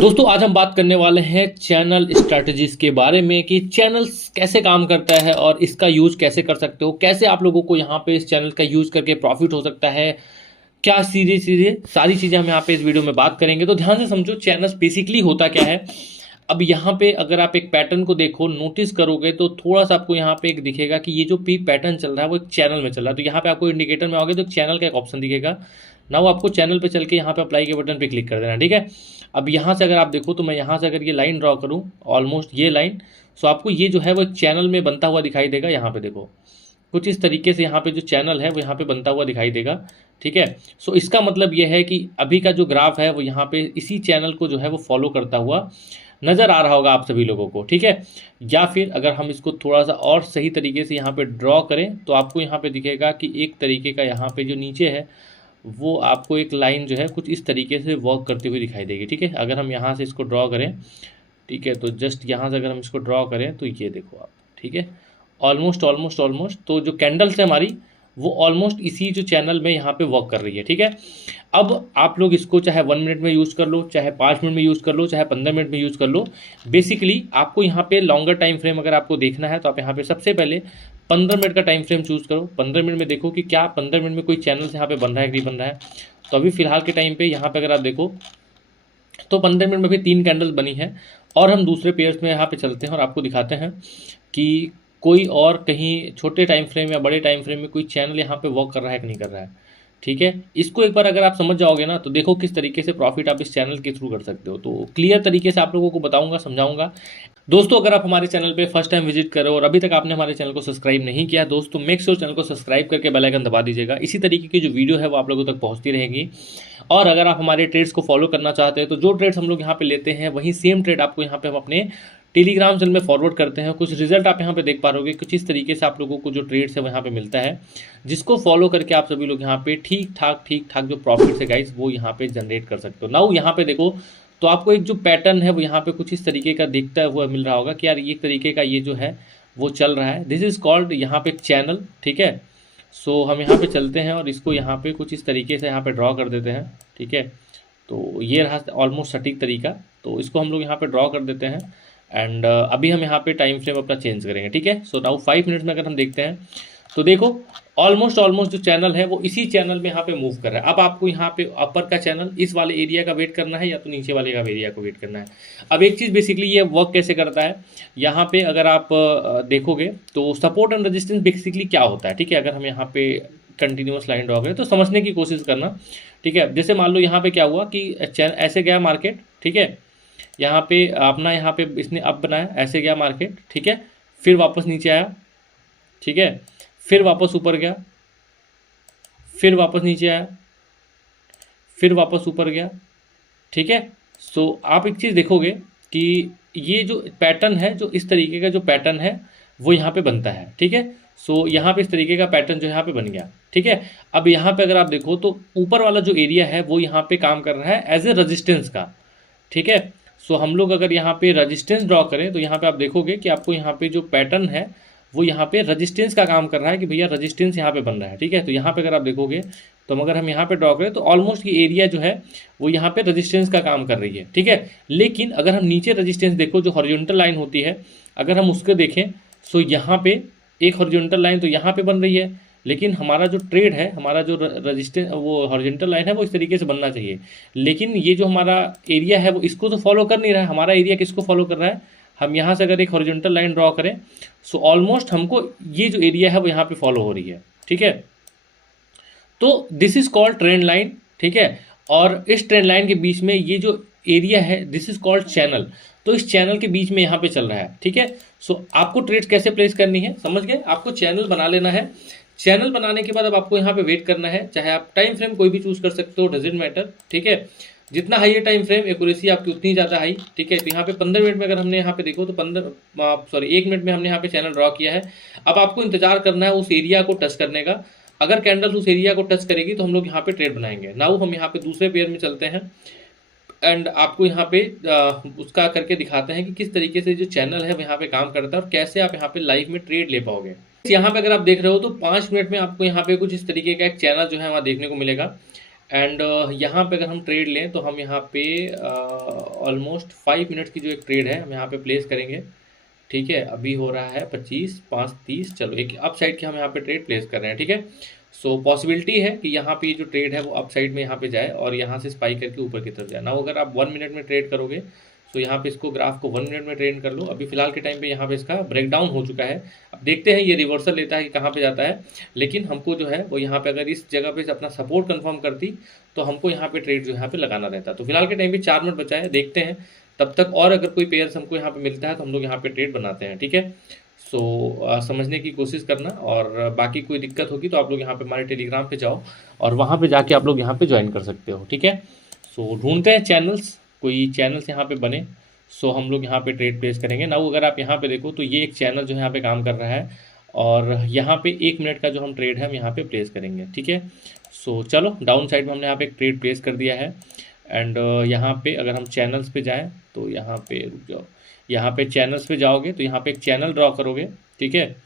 दोस्तों आज हम बात करने वाले हैं चैनल स्ट्रैटेजीज के बारे में कि चैनल्स कैसे काम करता है और इसका यूज कैसे कर सकते हो, कैसे आप लोगों को यहाँ पे इस चैनल का यूज करके प्रॉफिट हो सकता है, क्या सीधे सीधे सारी चीज़ें हम यहाँ पे इस वीडियो में बात करेंगे। तो ध्यान से समझो चैनल्स बेसिकली होता क्या है। अब यहाँ पे अगर आप एक पैटर्न को देखो, नोटिस करोगे तो थोड़ा सा आपको यहाँ पे एक दिखेगा कि ये जो पी पैटर्न चल रहा है वो एक चैनल में चल रहा है। तो यहाँ पे आपको इंडिकेटर में आओगे तो एक चैनल का एक ऑप्शन दिखेगा ना, वो आपको चैनल पे चल के यहाँ पे अप्लाई के बटन पे क्लिक कर देना, ठीक है। अब यहाँ से अगर आप देखो तो मैं यहाँ से अगर ये लाइन ड्रॉ करूँ, ऑलमोस्ट ये लाइन, सो आपको ये जो है वो एक चैनल में बनता हुआ दिखाई देगा। यहाँ पे देखो कुछ इस तरीके से यहाँ पे जो चैनल है वो यहाँ पे बनता हुआ दिखाई देगा, ठीक है। सो इसका मतलब ये है कि अभी का जो ग्राफ है वो यहाँ पे इसी चैनल को जो है वो फॉलो करता हुआ नज़र आ रहा होगा आप सभी लोगों को, ठीक है। या फिर अगर हम इसको थोड़ा सा और सही तरीके से यहाँ पे ड्रॉ करें तो आपको यहाँ पे दिखेगा कि एक तरीके का यहाँ पे जो नीचे है वो आपको एक लाइन जो है कुछ इस तरीके से वर्क करते हुए दिखाई देगी, ठीक है। अगर हम यहाँ से इसको ड्रॉ करें, ठीक है, तो जस्ट यहाँ से अगर हम इसको ड्रॉ करें तो ये देखो आप, ठीक है, ऑलमोस्ट तो जो कैंडल्स है हमारी वो ऑलमोस्ट इसी जो चैनल में यहाँ पे वर्क कर रही है, ठीक है। अब आप लोग इसको चाहे 1 मिनट में यूज़ कर लो, चाहे 5 मिनट में यूज़ कर लो, चाहे 15 मिनट में यूज़ कर लो। बेसिकली आपको यहाँ पे लॉन्गर टाइम फ्रेम अगर आपको देखना है तो आप यहाँ पे सबसे पहले 15 मिनट का टाइम फ्रेम चूज़ करो। 15 मिनट में देखो कि क्या 15 मिनट में कोई चैनल यहाँ पे बन रहा है कि नहीं बन रहा है। तो अभी फिलहाल के टाइम पे यहाँ पे अगर आप देखो तो 15 मिनट में भी 3 कैंडल बनी है। और हम दूसरे पेयर्स में यहाँ पे चलते हैं और आपको दिखाते हैं कि कोई और कहीं छोटे टाइम फ्रेम या बड़े टाइम फ्रेम में कोई चैनल यहाँ पे वर्क कर रहा है कि नहीं कर रहा है, ठीक है। इसको एक बार अगर आप समझ जाओगे ना तो देखो किस तरीके से प्रॉफिट आप इस चैनल के थ्रू कर सकते हो। तो क्लियर तरीके से आप लोगों को बताऊंगा, समझाऊंगा। दोस्तों अगर आप हमारे चैनल पे फर्स्ट टाइम विजिट करो और अभी तक आपने हमारे चैनल को सब्सक्राइब नहीं किया दोस्तों, मेक श्योर चैनल को सब्सक्राइब करके बेल आइकन दबा दीजिएगा। इसी तरीके की जो वीडियो है वो आप लोगों तक पहुंचती रहेगी। और अगर आप हमारे ट्रेड्स को फॉलो करना चाहते हैं तो जो ट्रेड्स हम लोग यहाँ पे लेते हैं वही सेम ट्रेड आपको यहाँ पे हम अपने टेलीग्राम चैनल में फॉरवर्ड करते हैं। कुछ रिजल्ट आप यहाँ पे देख पा रहोगे, कुछ इस तरीके से आप लोगों को जो ट्रेड्स है वो यहाँ पे मिलता है, जिसको फॉलो करके आप सभी लोग यहाँ पे ठीक ठाक जो प्रॉफिट्स है गाइस वो यहाँ पे जनरेट कर सकते हो। नाउ यहाँ पे देखो तो आपको एक जो पैटर्न है वो यहाँ पे कुछ इस तरीके का दिखता है, वो मिल रहा होगा कि यार ये तरीके का ये जो है वो चल रहा है। दिस इज कॉल्ड यहाँ पे चैनल, ठीक है। सो हम यहाँ पे चलते हैं और इसको यहाँ पे कुछ इस तरीके से यहाँ पे ड्रॉ कर देते हैं, ठीक है। तो ये रहा ऑलमोस्ट सटीक तरीका, तो इसको हम लोग यहाँ पे ड्रॉ कर देते हैं। एंड अभी हम यहाँ पे टाइम फ्रेम अपना चेंज करेंगे, ठीक है। सो नाउ 5 मिनट्स में अगर हम देखते हैं तो देखो ऑलमोस्ट जो चैनल है वो इसी चैनल में यहाँ पे मूव कर रहा है। अब आपको यहाँ पे अपर का चैनल इस वाले एरिया का वेट करना है या तो नीचे वाले का एरिया को वेट करना है। अब एक चीज़ बेसिकली ये वर्क कैसे करता है, यहाँ पे अगर आप देखोगे तो सपोर्ट एंड रेजिस्टेंस बेसिकली क्या होता है, ठीक है। अगर हम यहाँ पे कंटिन्यूस लाइन ड्रॉ करें तो समझने की कोशिश करना, ठीक है। जैसे मान लो यहाँ पे क्या हुआ कि ऐसे गया मार्केट, ठीक है, यहाँ पे अपना यहाँ पे इसने अप बनाया, ऐसे गया मार्केट, ठीक है, फिर वापस नीचे आया, ठीक है, फिर वापस ऊपर गया, फिर वापस नीचे आया, फिर वापस ऊपर गया, ठीक है। सो आप एक चीज़ देखोगे कि ये जो पैटर्न है, जो इस तरीके का जो पैटर्न है वो यहाँ पे बनता है, ठीक है। सो यहाँ पे इस तरीके का पैटर्न जो यहाँ पे बन गया, ठीक है। अब यहाँ पे अगर आप देखो तो ऊपर वाला जो एरिया है वो यहाँ पे काम कर रहा है एज ए रजिस्टेंस का, ठीक है। सो हम लोग अगर यहाँ पे रजिस्टेंस ड्रॉ करें तो यहाँ पे आप देखोगे कि आपको यहाँ पे जो पैटर्न है वो यहाँ पे रजिस्टेंस का काम कर रहा है कि भैया रजिस्टेंस यहाँ पे बन रहा है, ठीक है। तो यहाँ पे अगर आप देखोगे तो अगर हम यहाँ पे ड्रॉ करें तो ऑलमोस्ट ये एरिया जो है वो यहाँ पे रजिस्टेंस का काम कर रही है, ठीक है। लेकिन अगर हम नीचे रजिस्टेंस देखो, जो हॉरिजॉन्टल लाइन होती है, अगर हम उसको देखें सो यहाँ पे एक हॉरिजॉन्टल लाइन तो यहाँ पे बन रही है, लेकिन हमारा जो ट्रेड है, हमारा जो रजिस्टेंस वो हॉरिजॉन्टल लाइन है वो इस तरीके से बनना चाहिए। लेकिन ये जो हमारा एरिया है वो इसको तो फॉलो कर नहीं रहा है। हमारा एरिया किसको फॉलो कर रहा है, हम यहाँ से अगर एक हॉरिजॉन्टल लाइन ड्रॉ करें सो ऑलमोस्ट हमको ये जो एरिया है वो यहाँ पे फॉलो हो रही है, ठीक है। तो this is called trend line, ठीक है। और इस ट्रेंड लाइन के बीच में ये जो एरिया है दिस इज कॉल्ड चैनल। तो इस चैनल के बीच में यहाँ पे चल रहा है, ठीक है। सो आपको ट्रेड कैसे प्लेस करनी है समझ गए, आपको चैनल बना लेना है। चैनल बनाने के बाद अब आपको यहाँ पे वेट करना है, चाहे आप टाइम फ्रेम कोई भी चूज कर सकते हो, डजेंट मैटर, ठीक है। जितना हाई है टाइम फ्रेम एक्यूरेसी आपकी उतनी ज़्यादा हाई, ठीक है। तो यहाँ पे 15 मिनट में अगर हमने यहाँ पे देखो तो 1 मिनट में हमने यहाँ पे चैनल ड्रॉ किया है। अब आपको इंतजार करना है उस एरिया को टच करने का। अगर कैंडल उस एरिया को टच करेगी तो हम लोग यहाँ पे ट्रेड बनाएंगे। नाउ हम यहाँ पे दूसरे पेयर में चलते हैं एंड आपको यहाँ पे उसका करके दिखाते हैं कि किस तरीके से जो चैनल है वो यहाँ पे काम करता है और कैसे आप यहाँ पे लाइव में ट्रेड ले पाओगे। यहाँ पे अगर आप देख रहे हो तो 5 मिनट में आपको यहाँ पे कुछ इस तरीके का एक चैनल जो है वहाँ देखने को मिलेगा। एंड यहाँ पे अगर हम ट्रेड लें तो हम यहाँ पे ऑलमोस्ट 5 मिनट्स की जो एक ट्रेड है हम यहाँ पे प्लेस करेंगे। ठीक है, अभी हो रहा है 25, 5, 30। चलो एक अप साइड की हम यहाँ पे ट्रेड प्लेस कर रहे हैं। ठीक है, सो पॉसिबिलिटी है कि यहाँ पे जो ट्रेड है वो अप साइड में यहाँ पे जाए और यहाँ से स्पाइक करके ऊपर की तरफ जाए ना। अगर आप 1 मिनट में ट्रेड करोगे तो यहाँ पे इसको ग्राफ को 1 मिनट में ट्रेड कर लो। अभी फिलहाल के टाइम पे यहाँ पे इसका ब्रेकडाउन हो चुका है। अब देखते हैं ये रिवर्सल लेता है कि कहाँ पे जाता है, लेकिन हमको जो है वो यहाँ पे अगर इस जगह पे अपना सपोर्ट कंफर्म करती तो हमको यहाँ पे ट्रेड जो यहाँ पे लगाना रहता। तो फिलहाल के टाइम पे 4 मिनट बचा है, देखते हैं तब तक। और अगर कोई पेयर्स हमको यहाँ पे मिलता है तो हम लोग यहाँ पे ट्रेड बनाते हैं। ठीक है, सो समझने की कोशिश करना, और बाकी कोई दिक्कत होगी तो आप लोग यहाँ पे हमारे टेलीग्राम पे जाओ और वहाँ पे जाके आप लोग यहाँ पे ज्वाइन कर सकते हो। ठीक है, सो ढूंढते हैं चैनल्स, कोई चैनल्स यहाँ पे बने, सो हम लोग यहाँ पे ट्रेड प्लेस करेंगे ना। अगर आप यहाँ पे देखो तो ये एक चैनल जो है यहाँ पे काम कर रहा है और यहाँ पे 1 मिनट का जो हम ट्रेड है हम यहाँ पे प्लेस करेंगे। ठीक है, सो चलो डाउन साइड में हमने यहाँ पे एक ट्रेड प्लेस कर दिया है। एंड यहाँ पे अगर हम चैनल्स पे जाएं तो यहाँ पे रुक जाओ, यहाँ पे चैनल्स पे जाओगे तो यहाँ पे एक चैनल ड्रॉ करोगे। ठीक है,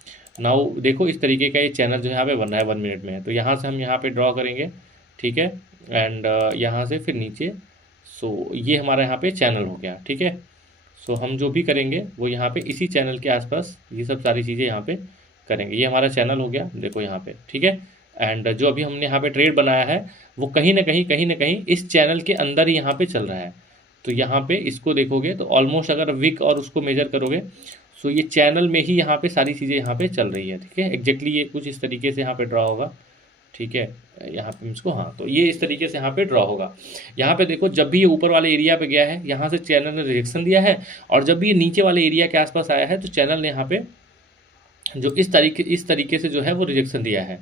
नाउ देखो इस तरीके का ये चैनल जो है यहाँ पे बन रहा है 1 मिनट में, तो यहाँ से हम यहाँ पे ड्रॉ करेंगे। ठीक है, एंड यहाँ से फिर नीचे, सो ये हमारा यहाँ पे चैनल हो गया। ठीक है, सो हम जो भी करेंगे वो यहाँ पे इसी चैनल के आसपास ये सब सारी चीज़ें यहाँ पे करेंगे। ये हमारा चैनल हो गया, देखो यहाँ पे। ठीक है, एंड जो अभी हमने यहाँ पे ट्रेड बनाया है वो कहीं ना कहीं इस चैनल के अंदर ही यहाँ पे चल रहा है। तो यहाँ पे इसको देखोगे तो ऑलमोस्ट अगर विक और उसको मेजर करोगे सो ये चैनल में ही यहाँ पे सारी चीज़ें यहाँ पे चल रही है। ठीक है, एग्जैक्टली ये कुछ इस तरीके से यहाँ पे ड्रॉ होगा। ठीक है, यहाँ पे इसको, हाँ, तो ये इस तरीके से यहाँ पे ड्रॉ होगा। यहाँ पे देखो जब भी ये ऊपर वाले एरिया पे गया है यहाँ से चैनल ने रिजेक्शन दिया है, और जब भी ये नीचे वाले एरिया के आसपास आया है तो चैनल ने यहाँ पे जो इस तरीके से जो है वो रिजेक्शन दिया है।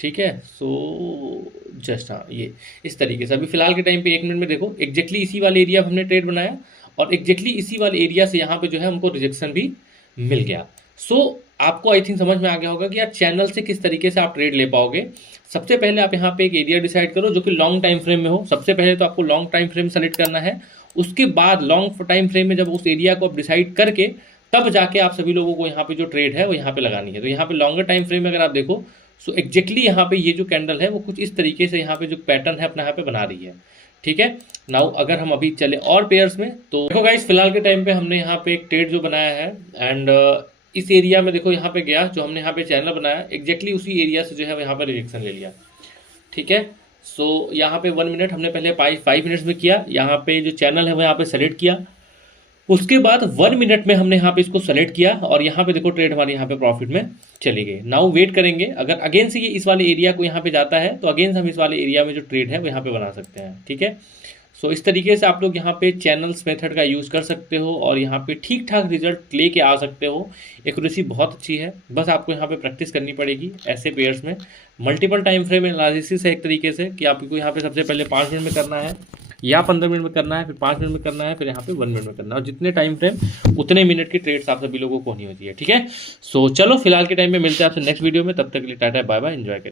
ठीक है, सो जस्ट हाँ ये इस तरीके से अभी फिलहाल के टाइम पे 1 मिनट में देखो एग्जैक्टली इसी वाले एरिया पे हमने ट्रेड बनाया और एग्जैक्टली इसी वाले एरिया से यहाँ पे जो है हमको रिजेक्शन भी मिल गया। सो आपको आई थिंक समझ में आ गया होगा कि यार चैनल से किस तरीके से आप ट्रेड ले पाओगे। सबसे पहले आप यहाँ पे एक एरिया डिसाइड करो जो कि लॉन्ग टाइम फ्रेम में हो। सबसे पहले तो आपको लॉन्ग टाइम फ्रेम सेलेक्ट करना है, उसके बाद लॉन्ग टाइम फ्रेम में जब उस एरिया को आप डिसाइड करके तब जाके आप सभी लोगों को यहाँ पे जो ट्रेड है वो यहाँ पे लगानी है। तो यहाँ पे लॉन्गर टाइम फ्रेम में अगर आप देखो सो एग्जैक्टली यहाँ पे ये जो कैंडल है वो कुछ इस तरीके से यहाँ पे जो पैटर्न है अपना यहाँ पे बना रही है। ठीक है, नाउ अगर हम अभी चले और पेयर्स में तो देखो गाइस फिलहाल के टाइम पे हमने यहाँ पे एक ट्रेड जो बनाया है एंड इस एरिया में देखो यहाँ पे गया, जो हमने यहाँ पे चैनल बनाया एग्जैक्टली उसी एरिया से जो है यहाँ पे रिजेक्शन ले लिया। ठीक है, सो यहाँ पे 1 मिनट हमने पहले 5 मिनट्स में किया, यहाँ पे जो चैनल है वो यहाँ पे सेलेक्ट किया, उसके बाद 1 मिनट में हमने यहाँ पे इसको सेलेक्ट किया और यहाँ पे देखो ट्रेड हमारी यहाँ पे प्रॉफिट में चली गई। नाउ वेट करेंगे, अगर अगेन से ये इस वाले एरिया को यहाँ पे जाता है तो अगेन से हम इस वाले एरिया में जो ट्रेड है वो यहाँ पे बना सकते हैं। ठीक है, सो इस तरीके से आप लोग यहाँ पे चैनल्स मेथड का यूज़ कर सकते हो और यहाँ पे ठीक ठाक रिजल्ट लेके आ सकते हो। एक्यूरेसी बहुत अच्छी है, बस आपको यहाँ पे प्रैक्टिस करनी पड़ेगी ऐसे पेयर्स में। मल्टीपल टाइम फ्रेम एनालिसिस है एक तरीके से कि आपको यहाँ पे सबसे पहले 5 मिनट में करना है या 15 मिनट में करना है, फिर 5 मिनट में करना है, फिर यहाँ पे 1 मिनट में करना है, और जितने टाइम फ्रेम उतने मिनट की ट्रेड्स आप सभी लोगों को होनी होती है। ठीक है, सो चलो फिलहाल के टाइम में मिलते हैं आपसे नेक्स्ट वीडियो में, तब तक के लिए टाटा बाय बाय, एंजॉय करें।